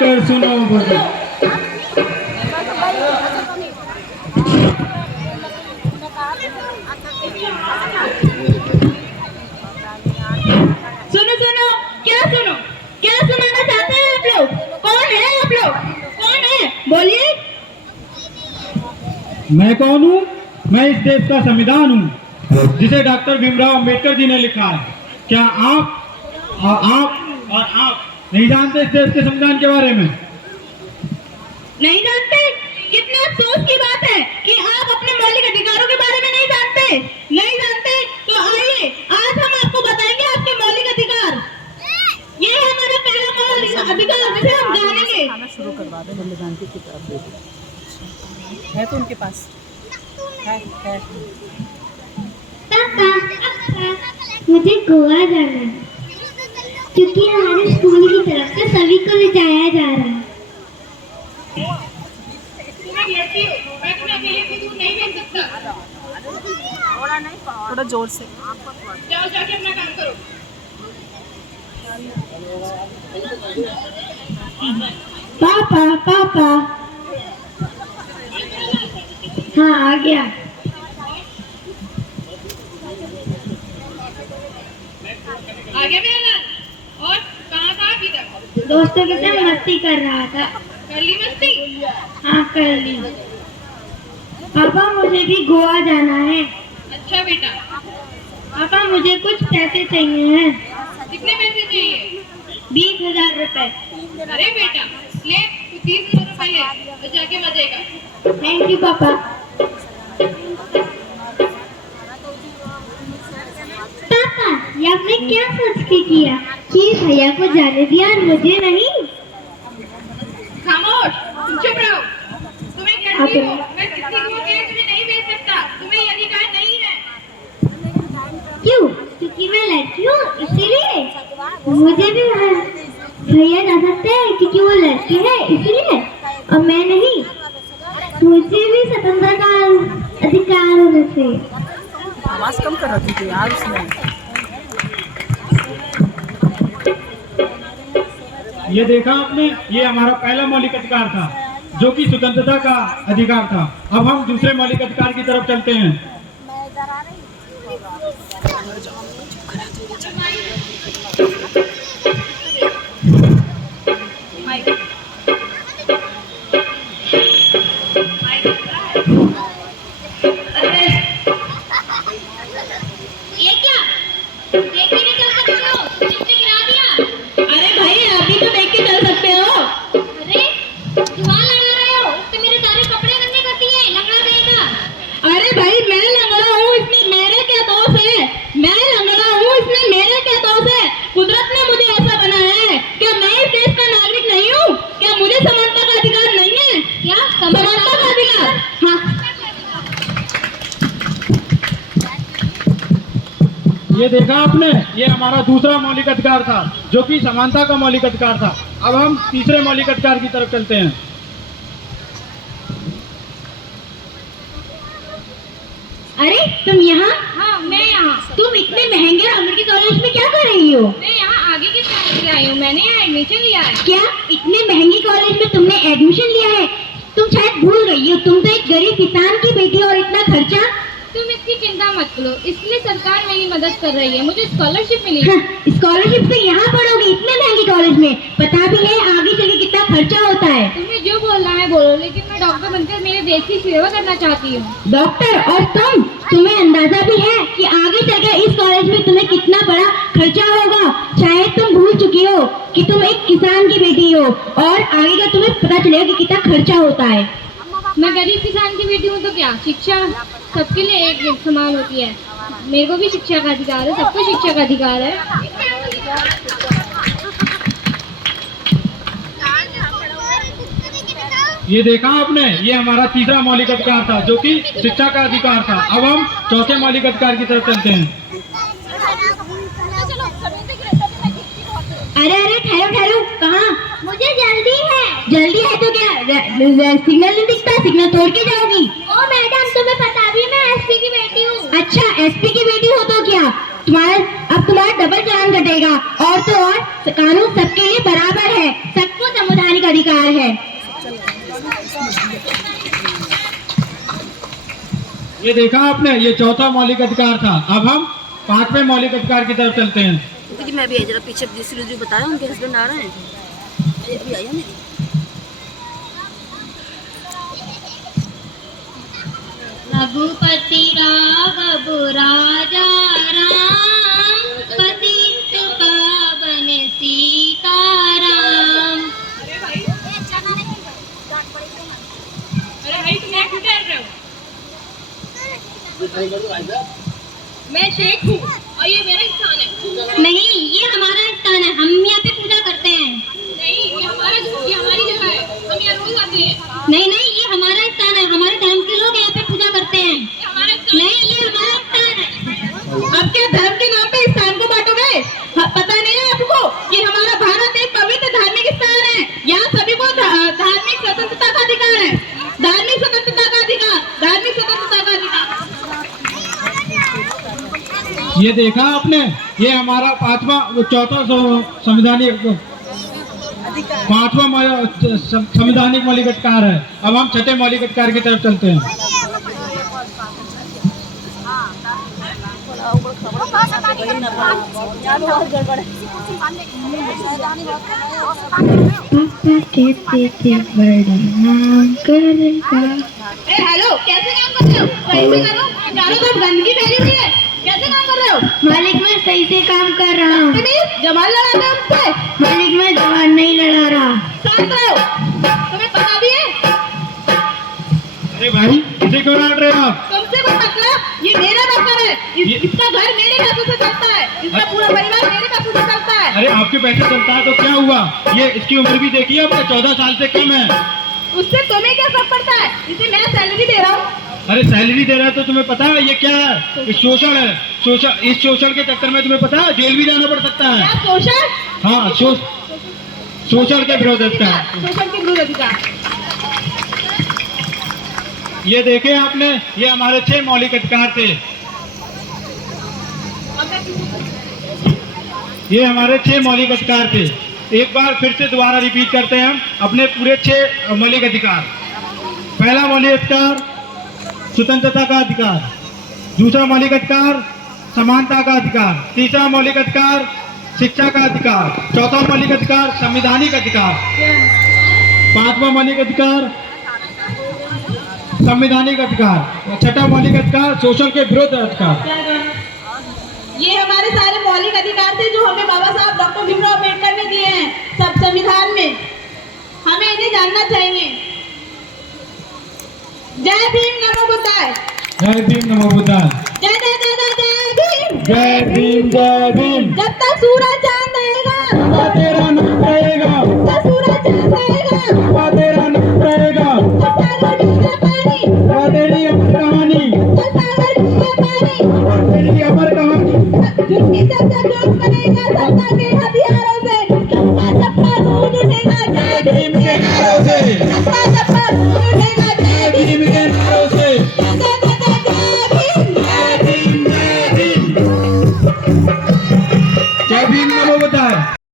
कर सुनो मुझे। सुनो सुनो, क्या सुनो? क्या सुनाना चाहते हैं आप लोग? कौन है आप लोग? कौन है? बोलिए। मैं कौन हूँ? मैं इस देश का संविधान हूँ, जिसे डॉक्टर भीमराव अंबेडकर जी ने लिखा है। क्या आप नहीं जानते इस देश के संविधान के बारे में? नहीं जानते? कितने अफसोस की बात है कि आप अपने मौलिक अधिकारों के बारे में नहीं जानते। नहीं जानते तो आइए, आज हम आपको बताएंगे आपके मौलिक अधिकार। ये है हमारा पहला मौलिक अधिकार, जिसे हम जानेंगे। खाना शुरू करवा दे, बल्लेबान की किताब दे दो। है तो उनके पास है। पापा, मुझे गोवा जाना है क्योंकि हमारे स्कूल की तरफ से सभी को ले जाया जा रहा है। मैं तुम्हें अकेले को दूर नहीं भेज सकता। थोड़ा जोर से। जाओ जाके अपना काम करो। पापा पापा, हाँ आ गया। आगे भी आना। और कहाँ था अभी तक? दोस्तों के साथ मस्ती कर रहा था। कर ली मस्ती? हाँ कर ली। पापा मुझे भी गोवा जाना है। अच्छा बेटा। पापा मुझे कुछ पैसे चाहिए हैं। कितने पैसे चाहिए? 20,000 रुपए। अरे बेटा, ले तू 30,000 रुपए ले और जाके मजे कर। थैंक यू पापा। पापा, ये आपने क्या सोच के किया कि भैया को जाने दिया और मुझे नहीं? खामोश, तुम चुप रहो। तुम एक लड़की हो, मैं किसी को अकेले तुम्हें नहीं भेज सकता। तुम्हें ये अधिकार नहीं है। क्यों? क्योंकि मैं लड़की हूँ इसीलिए? मुझे भी भैया जा सकते हैं क्योंकि वो लड़की है इसलिए, और मैं नहीं? मुझे भी स्वतंत्रता का अधिकार होना चाहिए। आवाज कम कर रखी थी यार उसने। ये देखा आपने, ये हमारा पहला मौलिक अधिकार था, जो कि स्वतंत्रता का अधिकार था। अब हम दूसरे मौलिक अधिकार की तरफ चलते हैं। ये क्या? देख के नहीं चल सकते हो? नीचे गिरा दिया। अरे भाई, अभी तो देख के चल सकते हो। अरे धुआं लगा रहे हो, तो मेरे सारे कपड़े गंदे कर दिए, लंगड़ा देगा। अरे भाई, मैं लंगड़ा हूँ, इसमें मेरा क्या दोष है? मैं लंगड़ा हूँ, इसमें मेरा क्या दोष है? कुदरत ने मुझे ऐसा बनाया है। क्या मैं इस देश का नागरिक नहीं हूँ? क्या मुझे समानता का अधिकार नहीं है? क्या समानता का अधिकार? हाँ। ये देखा आपने, ये हमारा दूसरा मौलिक अधिकार था, जो कि समानता का मौलिक अधिकार था। अब हम तीसरे मौलिक अधिकार की तरफ चलते हैं। अरे तुम यहाँ? हाँ, मैं यहाँ। तुम इतने महंगे अमेरिकी कॉलेज में क्या कर रही हो? मैं यहाँ आगे की तैयारी से आई हूँ। मैंने यहाँ एडमिशन लिया है। क्या इतने महंगे कॉलेज में तुमने एडमिशन लिया है? तुम शायद भूल गई हो, तुम तो एक गरीब किसान की बेटी, और इतना खर्चा। तुम इसकी चिंता मत करो, इसलिए सरकार मेरी मदद कर रही है। मुझे स्कॉलरशिप मिली है। स्कॉलरशिप से यहाँ पढ़ोगे इतने महंगे कॉलेज में? पता भी है आगे चल के कितना खर्चा होता है। तुम्हें जो बोलना है बोलो, लेकिन मैं डॉक्टर बनकर मेरे देश की सेवा करना चाहती हूँ। डॉक्टर? और तुम्हें अंदाजा भी है कि आगे चलकर इस कॉलेज में तुम्हें कितना बड़ा खर्चा होगा? शायद तुम भूल चुकी हो कि तुम एक किसान की बेटी हो, और आगे का तुम्हें पता चलेगा कि कितना खर्चा होता है। मैं गरीब किसान की बेटी हूँ तो क्या? शिक्षा सबके लिए एक समान होती है। मेरे को भी शिक्षा का अधिकार है, सबको शिक्षा का अधिकार है। ये देखा आपने, ये हमारा तीसरा मौलिक अधिकार था, जो कि शिक्षा का अधिकार था। अब हम चौथे मौलिक अधिकार की तरफ चलते हैं। अरे अरे ठहरो ठहरो, कहाँ? मुझे जल्दी है। जल्दी है तो क्या सिग्नल नहीं दिखता? सिग्नल तोड़ के जाओगी? ओ मैडम, तुम्हें पता भी मैं एसपी की बेटी हूँ। अच्छा, एसपी की बेटी हो तो क्या? तुम्हारा डबल चालान कटेगा। और तो और कानून सबके लिए बराबर है, सबको संवैधानिक अधिकार है। ये देखा आपने, ये चौथा मौलिक अधिकार था। अब हम पांचवें मौलिक अधिकार की तरफ चलते हैं। क्योंकि मैं भी जरा पीछे दूसरी जो बताया उनके हस्बैंड आ रहे हैं, ये भी आई है मेरी। रघुपति राघव राजा राम, पतित पावन सीताराम। अरे भाई तुम यहाँ क्यों कर रहे हो? मैं शेख हूँ और ये मेरा स्थान है। नहीं, ये हमारा स्थान है, हम यहाँ पे पूजा करते हैं। नहीं, ये हमारी जगह है, हम यहाँ रोज आते हैं। नहीं, ये हमारा स्थान है, हमारे धर्म के लोग यहाँ पे पूजा करते हैं। नहीं, ये हमारा स्थान है। अब क्या धर्म के नाम पे स्थान को बांटोगे? पता नहीं है आपको? ये हमारा भारत एक पवित्र धार्मिक स्थान है। यहाँ सभी को धार्मिक स्वतंत्रता का अधिकार है। धार्मिक स्वतंत्रता का अधिकार। ये देखा आपने, ये हमारा चौथा संवैधानिक मौलिक अधिकार है। अब हम छठे मौलिक अधिकार की तरफ चलते हैं। हेलो, कैसे काम कर रहे हो? सही से करो, चारों तरफ गंदगी फैली हुई है। कैसे काम कर रहे हो? मालिक मैं सही से काम कर रहा हूँ। जवान लड़ाते हो मुझसे? मालिक मैं जवान नहीं लड़ा रहा। शांत रहो, तुम्हें पता भी है? अरे भाई, इसे क्यों डांट रहे हो आप? तुमसे कोई मतलब? ये मेरा नौकर है, इसका घर मेरे पैसों से चलता है, इसका पूरा परिवार मेरे पैसों से चलता है। अरे आपके पैसे चलता है तो क्या हुआ? ये इसकी उम्र भी देखिए, आपने 14 साल से कम है। उससे तुम्हें क्या फर्क पड़ता है? इसे मैं सैलरी दे रहा हूँ। अरे सैलरी दे रहा है तो तुम्हें पता है ये क्या है? ये शोषण है। इस शोषण के चक्कर में तुम्हें पता है जेल भी जाना पड़ सकता है। क्या शोषण? हाँ, शोषण के विरोध अधिकार। शोषण के विरोध अधिकार। ये देखे आपने, ये हमारे 6 मौलिक अधिकार थे। ये हमारे 6 मौलिक अधिकार थे। एक बार फिर से दोबारा रिपीट करते हैं हम अपने पूरे 6 मौलिक अधिकार। पहला मौलिक अधिकार स्वतंत्रता का अधिकार। दूसरा मौलिक अधिकार समानता का अधिकार। तीसरा मौलिक अधिकार शिक्षा का अधिकार। चौथा मौलिक अधिकार संवैधानिक अधिकार। पांचवा मौलिक अधिकार संवैधानिक अधिकार। छठा मौलिक अधिकार शोषण के विरुद्ध अधिकार। ये हमारे सारे मौलिक अधिकार थे जो हमें बाबा साहब डॉक्टर भीमराव अम्बेडकर ने दिए हैं सब संविधान में। हमें इन्हें जानना चाहिए। जय भीम, नमो बुद्धाय। जय भीम, नमो बुद्धाय। जय जय जय जय जय भीम। जय भीम, जय भीम। जब तक सूरज